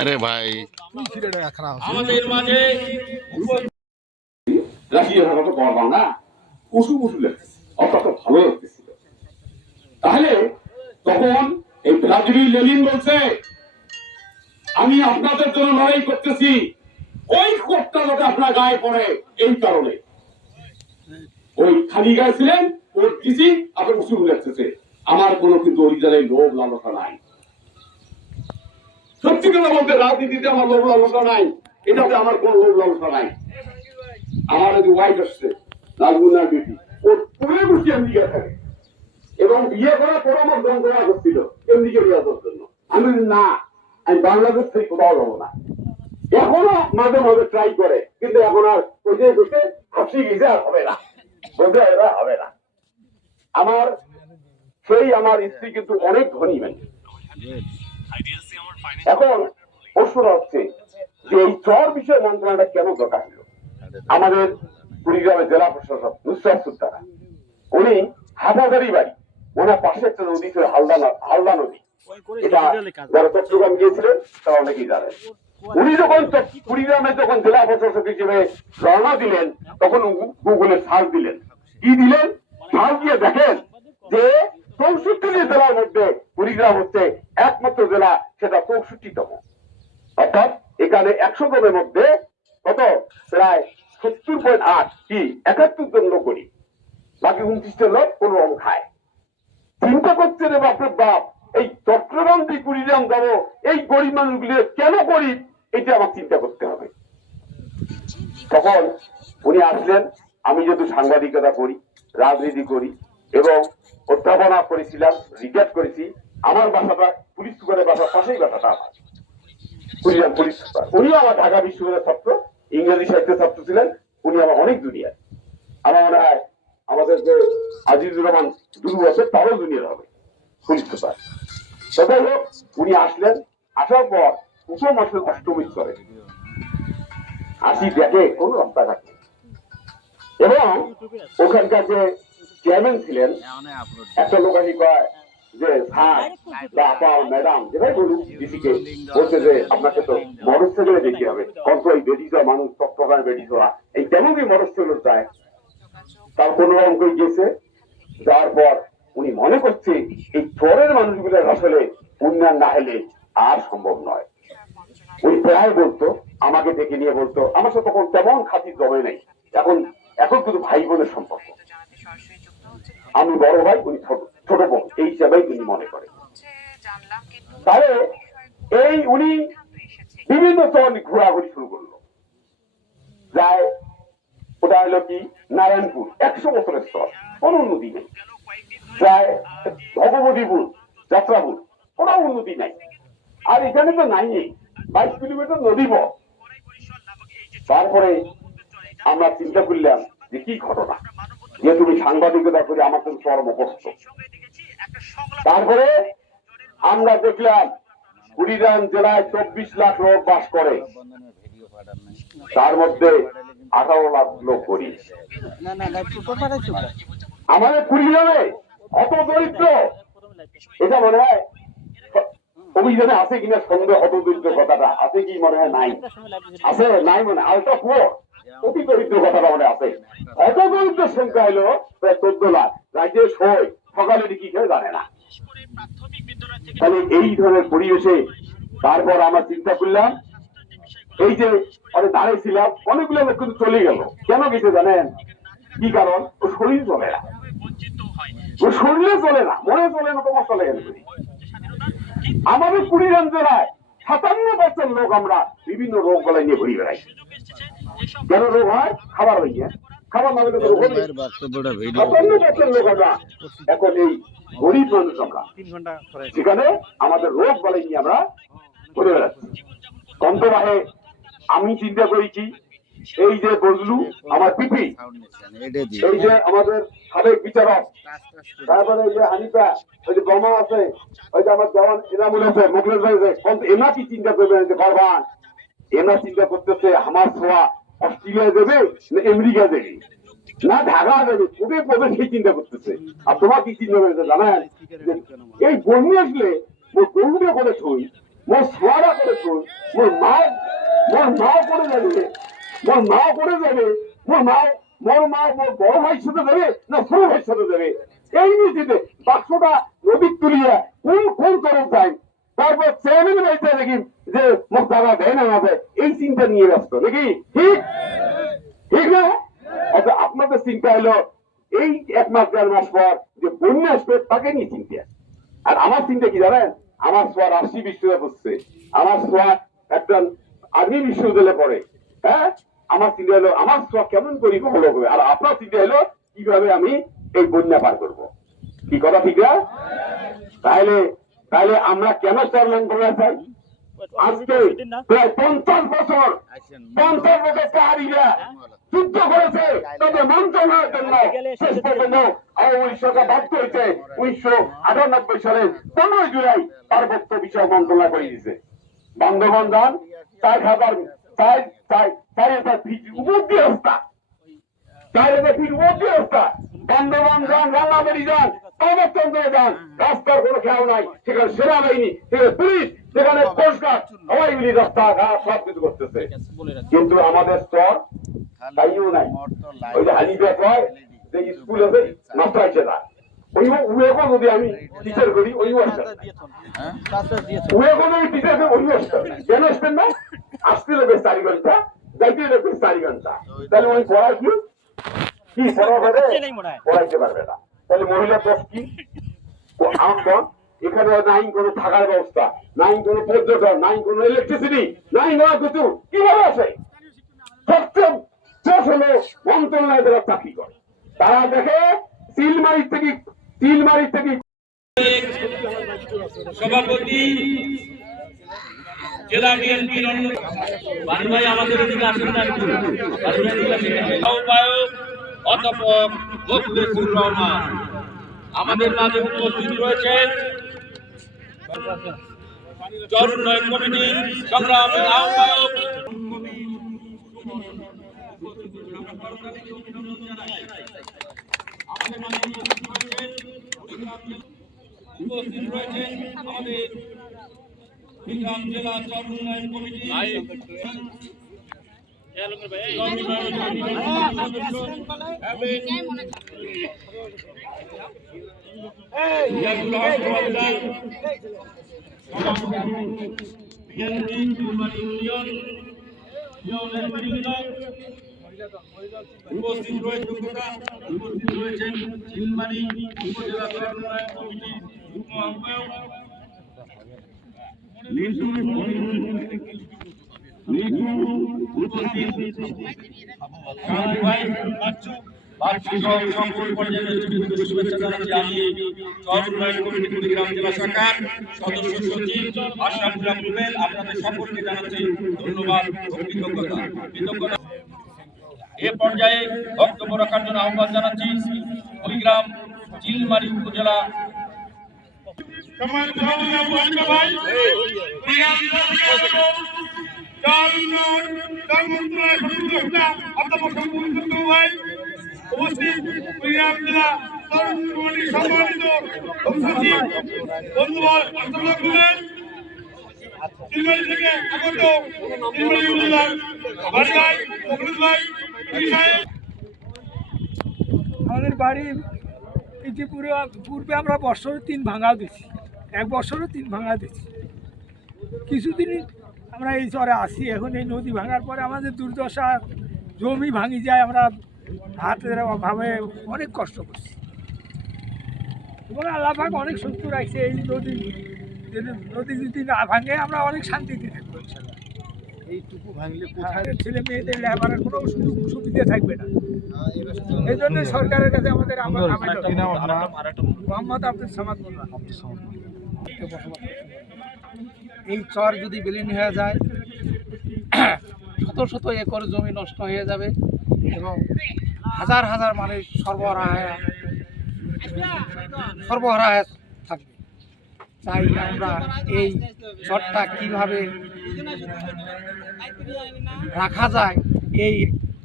আরে ভাই আমাদের মাঝে রাশিয়া ভাষা তো পারলাম না, পশু পশু লাগতেছে, অর্থাৎ ভালো লাগতেছিল। তাহলে তখন এই ব্রাজিল লেনিন বলছে, আমি আপনাদের জন্য লড়াই করতেছি, ওই কোটটা যাতে আপনার গায়ে পড়ে, এই কারণে ওই খালি গায়ে ছিলেন, ওর দিছি আপনার পশু লাগতেছে। আমার কোনো কিন্তু ওই জায়গায় লোভ লালসা নাই। সত্যি কথা বলতে রাজনীতিতে আমার লোভ লালসা নাই, এটাতে আমার কোনো লোভ লালসা নাই। আমার যদি ওয়াইফ আসছে রাজমুন্নার বেটি, ওর পুরে বসে আমেরিকা থাকে এবং বিয়ে করার পর আমার যন্ত্রণা হচ্ছিল আমেরিকা বিয়ে করার জন্য। আমি না, আমি বাংলাদেশ থেকে কোথাও যাবো না। এখনো মাঝে মাঝে ট্রাই করে, কিন্তু এখন আর বসে বসে হাসি গেছে, আর হবে না, বলতে এরা হবে না। আমার আমার স্ত্রী কিন্তু অনেক ধনী মানে। এখন প্রশ্নটা হচ্ছে যে এই চর বিষয়ে মন্ত্রণালয়টা কেন দরকার ছিল? আমাদের কুড়িগ্রামের জেলা প্রশাসক নুসরাত সুলতানা, উনি হাটাজারি বাড়ি, ওনার পাশে একটা নদী ছিল হালদা নদী। এটা যারা চট্টগ্রাম গিয়েছিলেন তারা অনেকেই জানেন। উনি যখন কুড়িগ্রামে যখন জেলা প্রশাসক হিসেবে রওনা দিলেন, তখন গুগলে সার্চ দিলেন, কি দিলেন, সার্চ দিয়ে দেখেন যে 64টি জেলার মধ্যে কুড়িগ্রাম হচ্ছে একমাত্র জেলা, সেটা 64তম। অর্থাৎ এখানে 100 জনের মধ্যে কত, প্রায় 70.8 কি 71 জন লোক গরিব, বাকি 29 লোক কোন রকম খায়। চিন্তা করছে রে বাপরে বাপ, এই চট্টগ্রাম দিয়ে কুড়িগ্রাম যাবো, এই গরিব মানুষগুলি কেন গরিব, এটা আমার চিন্তা করতে হবে। তখন উনি আসলেন, আমি যেহেতু সাংবাদিকতা করি, রাজনীতি করি এবং অধ্যাপনা করেছিলাম, রিটায়ার করেছি, আমার বাসাটা পুলিশ সুপারের বাসার পাশেই বাসাটা আমার কুড়িগ্রাম পুলিশ সুপার। উনিও আমার ঢাকা বিশ্ববিদ্যালয়ের ছাত্র, ইংরেজি সাহিত্যের ছাত্র ছিলেন। উনি আমার অনেক জুনিয়র, আমার মনে হয় আমাদের যে আজিজুর রহমান দুর্গ আছে তারও জুনিয়র হবে পুলিশ সুপার। যাই হোক, উনি আসলেন, আসার পর প্রথম আসলেন অষ্টমী স্তরে, আসি দেখে কোন রাস্তাঘাট নেই এবং ওখানকার যে চেয়ারম্যান ছিলেন, একটা লোক আসি কয় যে স্যার বা আপা ম্যাডাম যেটাই বলুন ডিসিকে, বলছে যে আপনাকে তো মোটরসাইকেলে যেতে হবে, কত এই বেরিয়ে যাওয়া মানুষ চট্টগ্রামে বেরিয়ে যাওয়া, এই কেন কি মোটরসাইকেল যায়। তার কোন রকম করে গেছে, যাওয়ার পর উনি মনে করছে এই চরের মানুষগুলো আসলে উন্নয়ন না হলে আর সম্ভব নয়। উনি প্রায় বলতো, আমাকে ডেকে নিয়ে বলতো, আমার সাথে তখন তেমন খাতির জমে নাই, এখন এখন কিন্তু ভাই বোনের সম্পর্ক, আমি বড় ভাই, উনি ছোট বোন, এই হিসাবেই তিনি মনে করেন। তাহলে এই উনি বিভিন্ন চর ঘোরাঘুরি শুরু করলো, যায় ওটা হলো কি নারায়ণপুর, 100 বছরের স্তর, কোন উন্নতি নেই। যায় ভগবতীপুর, যাত্রাপুর, কোন উন্নতি নাই। আর এখানে তো নাই, 22 কিলোমিটার নদী পথ। তারপরে আমরা চিন্তা করলাম যে কি ঘটনা, যে তুমি সাংবাদিকতা করে আমার তো চরম কষ্ট। তারপরে আমরা দেখলাম কুড়িগ্রাম জেলায় 24 লাখ লোক বাস করে, তার মধ্যে 18 লাখ লোক গরিব। আমাদের কুড়িগ্রামে অত দরিদ্র, এটা মনে হয় অভিযানে আছে কিনা সন্দেহ, অত দরিদ্র কথাটা আছে কি মনে হয় নাই, আছে নাই মনে আলট্রা পুয়ার, অতি দরিদ্র কথাটা মনে আছে। অত দরিদ্র সংখ্যা হলো প্রায় 14 লাখ, রাজ্যে সকালে কি খেয়ে জানে না। তাহলে এই ধরনের পরিবেশে তারপর আমরা চিন্তা করলাম, এই যে অনেক দাঁড়িয়েছিলাম, অনেকগুলো লোক কিন্তু চলে গেল। কেন গেছে জানেন কি কারণ? ও শরীর চলে না, ও শরীরে চলে না, মনে চলে না, তোমার চলে গেল। আমাদের কুড়িগ্রাম জেলায় 57% লোক আমরা বিভিন্ন রোগ গলায় নিয়ে ঘুরে বেড়াই। কেন রোগ হয়? খাবার হইয়া, খাবার না হলে 57% লোক আমরা এখন এই গরিব মানুষ, আমরা সেখানে আমাদের রোগ গলায় নিয়ে আমরা ঘুরে বেড়াচ্ছি। কন্তবাহে আমি চিন্তা করেছি, এই যে বজলু আমার পিপি, এই যে আমাদের সাবেক বিচারক, তারপরে ওই যে হানিফা, ওই যে বোমা আছে, ওই যে আমার জওয়ান এনামুল আছে, মুখলেশ ভাই আছে, এনা কি চিন্তা করবেন যে পারবান, এনা চিন্তা করতেছে আমার ছোঁয়া অস্ট্রেলিয়া দেবে না আমেরিকা দেবে না ঢাকা দেবে, খুবই পদে সেই চিন্তা করতেছে। আর তোমার কি চিন্তা করেছে জানেন, এই বন্যা আসলে মোর গরুটা করে ছুই, মোর ছোঁয়াটা করে ছুই, মোর মা করে যাবে, মোর মা করে যাবে, মোর মা মোর বড় ভাইয়ের সাথে দেবে না ছোট ভাইয়ের সাথে দেবে, এই নীতিতে বাক্সটা নদীর তুলিয়া কোন তরফ যায়, তারপর চেয়ারম্যান বাড়িতে দেখি যে মোর টাকা দেয় না না দেয়, এই চিন্তা নিয়ে ব্যস্ত নাকি? ঠিক ঠিক না? আচ্ছা, আপনাদের চিন্তা হলো এই 1 মাস 1.5 মাস পর যে বন্যা আসবে তাকে নিয়ে চিন্তা। আর আমার চিন্তা কি জানেন? আমার সোয়া রাশি বিশ্ববিদ্যালয়ে পড়ছে, আমার সোয়া একজন আর্মি বিশ্ববিদ্যালয়ে পড়ে। হ্যাঁ, আমার চিন্তা হলো আমার সোয়া কেমন করি ভালো হবে, আর আপনার চিন্তা হলো কিভাবে আমি এই বন্যা পার করব। কি কথা ঠিক না? তাহলে আমরা কেন চরমন্ত্রণা চাই? আজকে প্রায় 50 বছর কাহারিরা যুদ্ধ করেছে তাদের মন্ত্রণালয়ের জন্য, শেষ পর্যন্ত আওয়ামী সরকার বাধ্য হয়েছে 1998 সালের 15 জুলাই পার্বত্য বিষয় মন্ত্রণালয় করে দিয়েছে। বান্ধবন যান 4,000 ফিট উপর দিয়ে রাস্তা, 4,000 ফিট উপর দিয়ে রাস্তা, বান্ধবন যান, রান্নাবাড়ি যান, পার্বত্যঞ্চলে যান, রাস্তার কোনো খেয়াল নাই। সেখানে সেনাবাহিনী, সেখানে পুলিশ, সেখানে কোস্টগার্ড সবাই মিলে রাস্তা সব কিছু করতেছে, কিন্তু আমাদের স্তর তাইও নাই। ওই যে হানিফা কয় যে স্কুল আছে মাস্টার আছে না, ওইও যদি আমি টিচার করি ওইও আসতে ওইও যদি টিচার করি ওইও আসতে কেন আসবেন না? আসতে লাগবে 4 ঘন্টা, যাইতে লাগবে 4 ঘন্টা, তাহলে ওই পড়া কি পড়াইতে পারবে না। তাহলে মহিলা দোষ কি? আমার এখানে নাই কোনো থাকার ব্যবস্থা, নাই কোনো পর্যটন, নাই কোনো ইলেকট্রিসিটি, নাই কোনো কিছু, কিভাবে আসে? সবচেয়ে শেষ হলো মন্ত্রণালয় যারা চাকরি করে, তারা দেখে চিলমারি থেকে সভাপতি জেলা বিএনপির ভাই আমাদের এদিকে আসেন না, আহ্বায়ক অধ্যাপক মুখলেসুর রহমান আমাদের মাঝে উপস্থিত রয়েছেন। চর উন্নয়ন কমিটির সংগ্রামী আহ্বায়ক উপস্থিত রয়েছেন আমাদের কুড়িগ্রাম জেলা চর উন্নয়ন কমিটি উপস্থিত রয়েছেন চিলমারি উপজেলা চর উন্নয়ন কমিটি যুগ্ম আহ্বায়ক সকল পর্যায়ের শুভেচ্ছা জানাচ্ছি। আমি চর উন্নয়ন কমিটি কুড়িগ্রাম জেলা শাখার সদস্য সচিব আশরাফ রুবেল আপনাদের সকলকে জানাচ্ছি ধন্যবাদ ও কৃতজ্ঞতা। এ পর্যায়ে বক্তব্য রাখার জন্য আহ্বান জানাচ্ছি কুড়িগ্রাম চিলমারি উপজেলা আমাদের বাড়ি পূর্বে আমরা বছরে 3 ভাঙা দিচ্ছি, 1 বছরে 3 ভাঙা দিচ্ছি। কিছুদিন আমরা এই চরে আসি, এখন এই নদী ভাঙার পরে আমাদের দুর্দশা, জমি ভাঙি যায়, আমরা হাতের অভাবে অনেক কষ্ট করছি এবং আল্লাহ পাক অনেক সুস্থ রাখছে। এই নদী যদি না ভাঙে আমরা অনেক শান্তিতে থাকবো। এইটুকু ভাঙলে ছেলে মেয়েদের লেবারের কোনো সুবিধা থাকবে না। এই জন্য সরকারের কাছে আমাদের মোহাম্মদ আব্দুল সামাদ বললাম, এই চর যদি বিলীন হয়ে যায়, শত শত একর জমি নষ্ট হয়ে যাবে এবং হাজার হাজার মানুষ সর্বহারা থাকবে। তাই আমরা এই চরটা কিভাবে রাখা যায় এই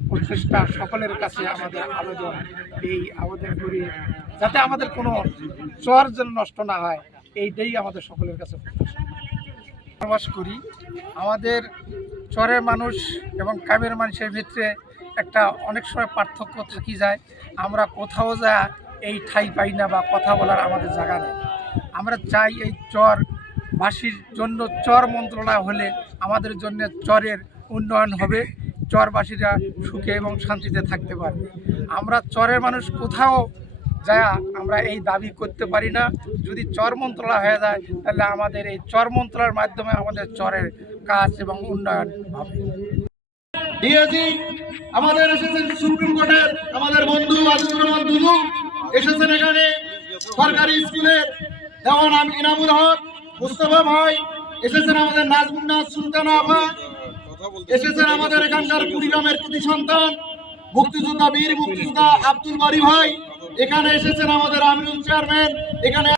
প্রচেষ্টা সকলের কাছে আমাদের আবেদন, এই আবেদন করি যাতে আমাদের কোনো চর যেন নষ্ট না হয়, এইটাই আমাদের সকলের কাছে। বসবাস করি। আমাদের চরের মানুষ এবং গ্রামের মানুষের ভিতরে একটা অনেক সময় পার্থক্য থাকি যায়। আমরা কোথাও যা এই ঠাঁই পাই না বা কথা বলার আমাদের জায়গা নেই। আমরা চাই এই চরবাসীর জন্য চর মন্ত্রণালয় হলে আমাদের জন্য চরের উন্নয়ন হবে, চরবাসীরা সুখে এবং শান্তিতে থাকতে পারবে। আমরা চরের মানুষ কোথাও যা আমরা এই দাবি করতে পারি না। যদি চর মন্ত্রণালয় হয়ে যায় তাহলে আমাদের এই চর মন্ত্রণালয়ের মাধ্যমে আমাদের চরের কাজ এবং উন্নয়ন হবে। ডিএজি আমাদের এসেছেন সুপ্রিম কোর্টের আমাদের বন্ধু আজিজুর রহমান দুলু এসেছেন এখানে, সরকারি স্কুলের দেওয়ান ইনামুল হক মুস্তফা ভাই এসেছেন, আমাদের নাজমুন্নাথ সুলতানা আপা এসেছেন, আমাদের এখানকার কুড়িগ্রামের কৃতি সন্তান মুক্তিযোদ্ধা বীর মুক্তিযোদ্ধা আব্দুল বারী ভাই এখানে এসেছেন, আমাদের আমিনুল চেয়ারম্যান এখানে